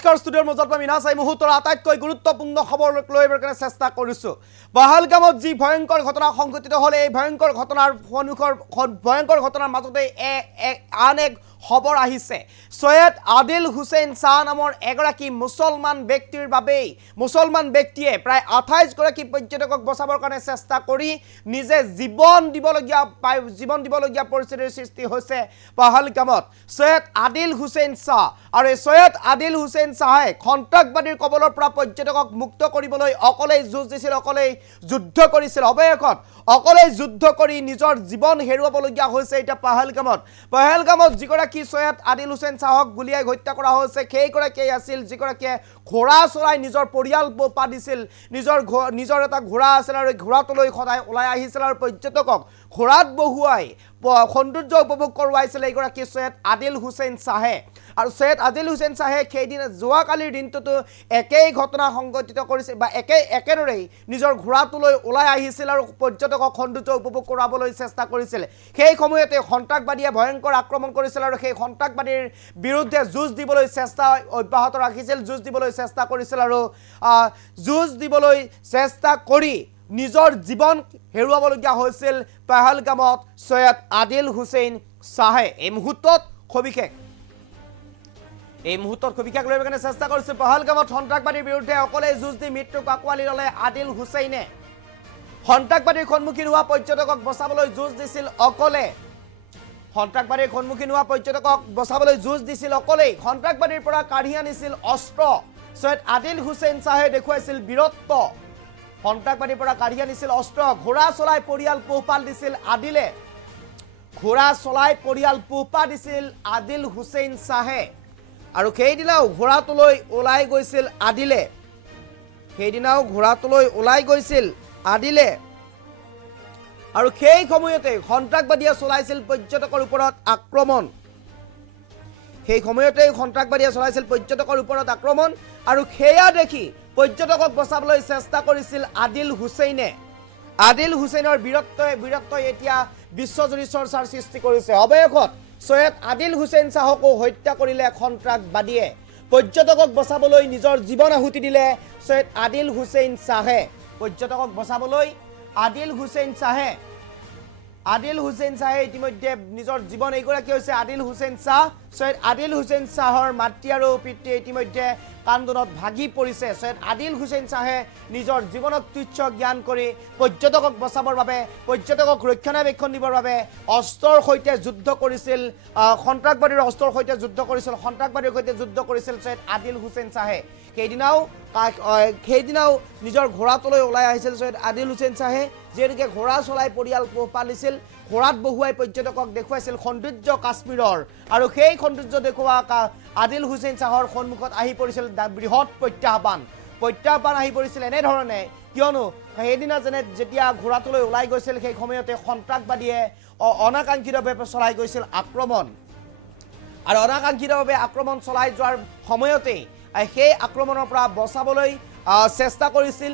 নমস্কাৰ ষ্টুডিঅ'ৰ মাজত আমি নাচাই মুহূৰ্তৰ আটাইতকৈ গুৰুত্বপূৰ্ণ খবৰ লৈ কাৰণে চেষ্টা কৰিছো পহলগামত যি ভয়ংকৰ ঘটনা সংঘটিত হ'ল এই ভয়ংকৰ ঘটনাৰ মাজতে আন এক খবৰ আহিছে সৈয়দ আদিল হুছেইন শাহ নামৰ এগৰাকী মুছলমান ব্যক্তিয়ে প্ৰায় 28 গৰাকী পৰ্যটকক বচাবৰ কাৰণে চেষ্টা কৰি নিজে জীৱন দিবলগীয়া পৰিস্থিতিৰ সৃষ্টি হৈছে পহলগামত সৈয়দ আদিল হুছেইন শাহ আৰু সৈয়দ আদিল হুছেইন শাহে সন্ত্ৰাসবাদীৰ কবলৰ পৰা পৰ্যটকক মুক্ত কৰিবলৈ অকলেই যুদ্ধ কৰিছিল অৱশেষত অকলে যুদ্ধ কৰি নিজৰ জীৱন হেৰুৱাবলগীয়া হৈছে এটা পহলগামত যিগৰাকী সৈয়দ আদিল হুছেইন শাহক গুলিয়াই হত্যা কৰা হৈছে সেইগৰাকী আছিল যিগৰাকীয়ে ঘোঁৰা চলাই নিজৰ পৰিয়াল পোহপাল দিছিল নিজৰ এটা ঘোঁৰা আছিল আৰু ঘোঁৰাটোলৈ সদায় ওলাই আহিছিল আৰু পৰ্যটকক ঘোঁৰাত বহুৱাই সৌন্দৰ্য উপভোগ কৰোৱাইছিল এইগৰাকী সৈয়দ আদিল হুছেইন শাহে আৰু সৈয়দ আদিল হুছেইন শাহে সেইদিনা যোৱাকালিৰ দিনটোতো একেই ঘটনা সংঘটিত কৰিছিল বা একেদৰেই নিজৰ ঘোঁৰাটোলৈ ওলাই আহিছিল আৰু পৰ্যটকক সৌন্দৰ্য উপভোগ কৰাবলৈ চেষ্টা কৰিছিল সেই সময়তে সন্ত্ৰাসবাদীয়ে ভয়ংকৰ আক্ৰমণ কৰিছিল আৰু সেই সন্ত্ৰাসবাদীৰ বিৰুদ্ধে যুঁজ দিবলৈ চেষ্টা অব্যাহত ৰাখিছিল যুঁজ দিবলৈ চেষ্টা কৰিছিল আৰু যুঁজ দিবলৈ চেষ্টা কৰি নিজৰ জীৱন হেৰুৱাবলগীয়া হৈছিল পহলগামত সৈয়দ আদিল হুছেইন শাহে এই মুহূৰ্তত খবিশেষ লৈ কাৰণে চেষ্টা কৰিছে পহলগামত সন্ত্ৰাসবাদীৰ বিৰুদ্ধে অকলে যুঁজ দি মৃত্যুক আঁকোৱালি ল'লে আদিল হুছেইনে সন্ত্ৰাসবাদীৰ সন্মুখীন হোৱা পৰ্যটকক বচাবলৈ যুঁজ দিছিল অকলে সন্ত্ৰাসবাদীৰ পৰা কাঢ়ি আনিছিল অস্ত্ৰ সৈয়দ আদিল হুছেইন শাহে দেখুৱাইছিল বীৰত্ব সন্ত্ৰাসবাদীৰ পৰা কাঢ়ি আনিছিল অস্ত্ৰ ঘোঁৰা চলাই পৰিয়াল পোহপাল দিছিল আদিল হুছেইন শাহে আৰু সেইদিনাও ঘোঁৰাটোলৈ ওলাই গৈছিল আদিলে আৰু সেই সময়তে সন্ত্ৰাসবাদীয়ে চলাইছিল পৰ্যটকৰ ওপৰত আক্ৰমণ আৰু সেয়া দেখি পৰ্যটকক বচাবলৈ চেষ্টা কৰিছিল আদিল হুছেইনৰ বীৰত্বই এতিয়া বিশ্বজুৰি চৰ্চাৰ সৃষ্টি কৰিছে অৱশেষত সৈয়দ আদিল হুছেইন শাহকো হত্যা কৰিলে সন্ত্ৰাসবাদীয়ে পৰ্যটকক বচাবলৈ নিজৰ জীৱন আহুতি দিলে সৈয়দ আদিল হুছেইন শাহে ইতিমধ্যে নিজৰ জীৱন এইগৰাকী হৈছে আদিল হুছেইন শাহ সৈয়দ আদিল হুছেইন শাহৰ মাতৃ আৰু পিতৃ ইতিমধ্যে কান্দোনত ভাগি পৰিছে সৈয়দ আদিল হুছেইন শাহে নিজৰ জীৱনত তুচ্ছ জ্ঞান কৰি পৰ্যটকক বচাবৰ বাবে পৰ্যটকক ৰক্ষণাবেক্ষণ দিবৰ বাবে অস্ত্ৰৰ সৈতে যুদ্ধ কৰিছিল সন্ত্ৰাসবাদীৰ সৈতে যুদ্ধ কৰিছিল সৈয়দ আদিল হুছেইন শাহে সেইদিনাও নিজৰ ঘোঁৰাটোলৈ ওলাই আহিছিল সৈয়দ আদিল হুছেইন শাহে যিহেতুকে ঘোঁৰা চলাই পৰিয়াল পোহপাল দিছিল ঘোঁৰাত বহুৱাই পৰ্যটকক দেখুৱাইছিল সৌন্দৰ্য কাশ্মীৰৰ আৰু সেই সৌন্দৰ্য দেখুওৱা আদিল হুছেইন শাহৰ সন্মুখত আহি পৰিছিল বৃহৎ প্ৰত্যাহ্বান আহি পৰিছিল এনেধৰণে কিয়নো সেইদিনা যেতিয়া ঘোঁৰাটোলৈ ওলাই গৈছিল সেই সময়তে সন্ত্ৰাসবাদীয়ে অনাকাংক্ষিতভাৱে চলাই গৈছিল আক্ৰমণ আৰু অনাকাংক্ষিতভাৱে আক্ৰমণ চলাই যোৱাৰ সময়তে সেই আক্ৰমণৰ পৰা বচাবলৈ চেষ্টা কৰিছিল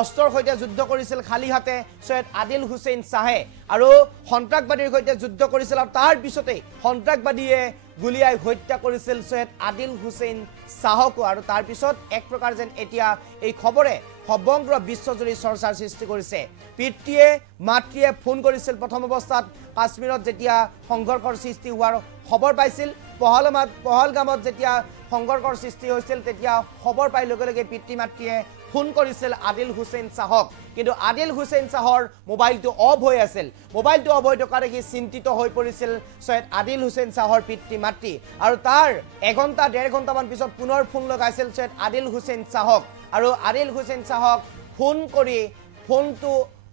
অস্ত্ৰৰ সৈতে যুদ্ধ কৰিছিল খালী হাতে সৈয়দ আদিল হুছেইন শাহে আৰু সন্ত্ৰাসবাদীৰ সৈতে যুদ্ধ কৰিছিল আৰু তাৰ পিছতে সন্ত্ৰাসবাদীয়ে গুলিয়াই হত্যা কৰিছিল সৈয়দ আদিল হুছেইন শাহকো আৰু তাৰ পিছত এক প্ৰকাৰ যেন এতিয়া এই খবৰে সমগ্ৰ বিশ্বজুৰি চৰ্চাৰ সৃষ্টি কৰিছে পিতৃয়ে মাতৃয়ে ফোন কৰিছিল প্ৰথম অৱস্থাত কাশ্মীৰত যেতিয়া সংঘৰ্ষৰ সৃষ্টি হোৱাৰ খবৰ পাইছিল পহলগামত যেতিয়া সংঘৰ্ষৰ সৃষ্টি হৈছিল তেতিয়া খবৰ পাই লগে লগে পিতৃ মাতৃয়ে ফোন কৰিছিল আদিল হুছেইন শাহক কিন্তু আদিল হুছেইন শাহৰ মোবাইলটো অফ হৈ আছিল মোবাইলটো অফ হৈ থকা দেখি চিন্তিত হৈ পৰিছিল সৈয়দ আদিল হুছেইন শাহৰ পিতৃ মাতৃ আৰু তাৰ 1-1.5 ঘণ্টামান পিছত পুনৰ ফোন লগাইছিল সৈয়দ আদিল হুছেইন শাহক আৰু আদিল হুছেইন শাহক ফোন কৰি ফোনটো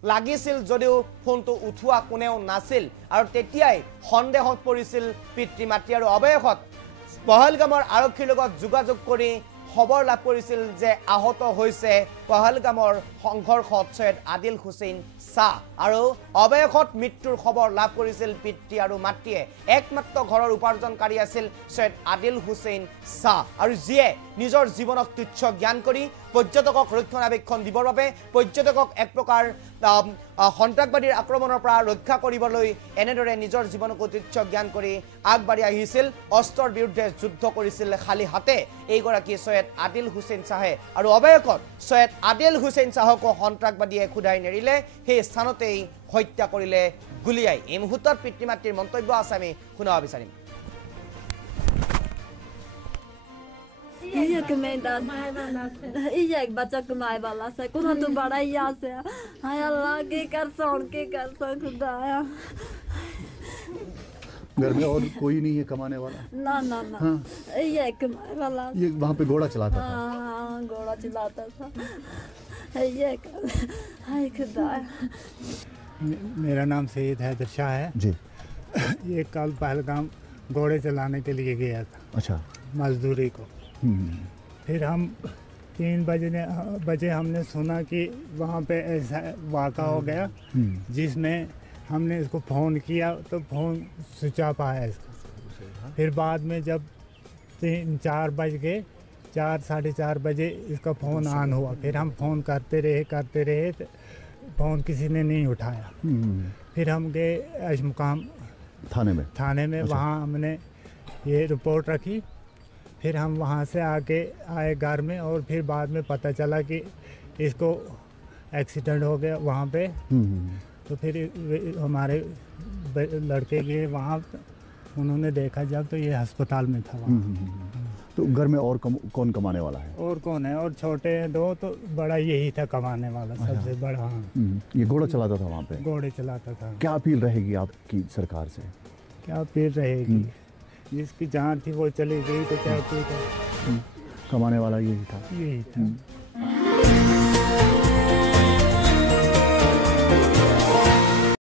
লাগিছিল যদিও ফোনটো উঠোৱা কোনেও নাছিল আৰু তেতিয়াই সন্দেহত পৰিছিল পিতৃ মাতৃ আৰু অৱশেষত পহলগামৰ আৰক্ষীৰ লগত যোগাযোগ কৰি খবৰ লাভ কৰিছিল যে আহত হৈছে পহলগামৰ সংঘৰ্ষত সৈয়দ আদিল হুছেইন শ্বাহ আৰু অৱশেষত মৃত্যুৰ খবৰ লাভ কৰিছিল পিতৃ আৰু মাতৃয়ে একমাত্ৰ ঘৰৰ উপাৰ্জনকাৰী আছিল সৈয়দ আদিল হুছেইন শ্বাহ আৰু যিয়ে নিজৰ জীৱনক তুচ্ছ জ্ঞান কৰি পৰ্যটকক ৰক্ষণাবেক্ষণ দিবৰ বাবে পৰ্যটকক এক প্ৰকাৰ সন্ত্ৰাসবাদীৰ আক্ৰমণৰ পৰা ৰক্ষা কৰিবলৈ এনেদৰে নিজৰ জীৱনক তুচ্ছ জ্ঞান কৰি আগবাঢ়ি আহিছিল অস্ত্ৰৰ বিৰুদ্ধে যুদ্ধ কৰিছিল খালি হাতে এইগৰাকী সৈয়দ আদিল হুছেইন শ্বাহে আৰু অৱশেষত সৈয়দ আদিল হুছেইন শ্বাহকো সন্ত্ৰাসবাদীয়ে খুদাই নেৰিলে সেই স্থানতেই হত্যা কৰিলে গুলিয়াই এই মুহূৰ্তত পিতৃ মাতৃৰ মন্তব্য আছে আমি শুনাব বিচাৰিম ये एक बच्चा कमाए वाला से कुछ तो बड़ा ही से हाय अल्लाह के कर खुदाया घर में और कोई नहीं है कमाने वाला ना ना ना हाँ। ये कमाए वाला ये वहाँ पे घोड़ा चलाता था हाँ घोड़ा चलाता था ये हाय खुदाया मेरा नाम सईद हैदर शाह है जी ये कल पहलगाम घोड़े चलाने के लिए गया था अच्छा मजदूरी को फिर हम 3 बजे हमने सुना कि वहाँ पे ऐसा वाक़ा हो गया जिसमें हमने इसको फ़ोन किया तो फ़ोन स्विच ऑफ आया इसका फिर बाद में जब 3-4 बज गए 4-4:30 बजे इसका फ़ोन ऑन हुआ फिर हम फ़ोन करते रहे तो फ़ोन किसी ने नहीं उठाया फिर हम गए अशमुकाम थाने में अच्छा। वहाँ हमने ये रिपोर्ट रखी फिर हम वहाँ से आए घर में और फिर बाद में पता चला कि इसको एक्सीडेंट हो गया वहाँ पे तो फिर हमारे लड़के गए वहाँ उन्होंने देखा जब तो ये अस्पताल में था वहाँ तो घर में और कौन कमाने वाला है और कौन है और छोटे 2 तो बड़ा यही था कमाने वाला सबसे बड़ा हाँ ये घोड़ा चलाता था वहाँ पे घोड़े चलाता था क्या अपील रहेगी आपकी सरकार से क्या अपील रहेगी जिसकी जान थी वो चली गई तो क्या अपील कमाने वाला यही था यही था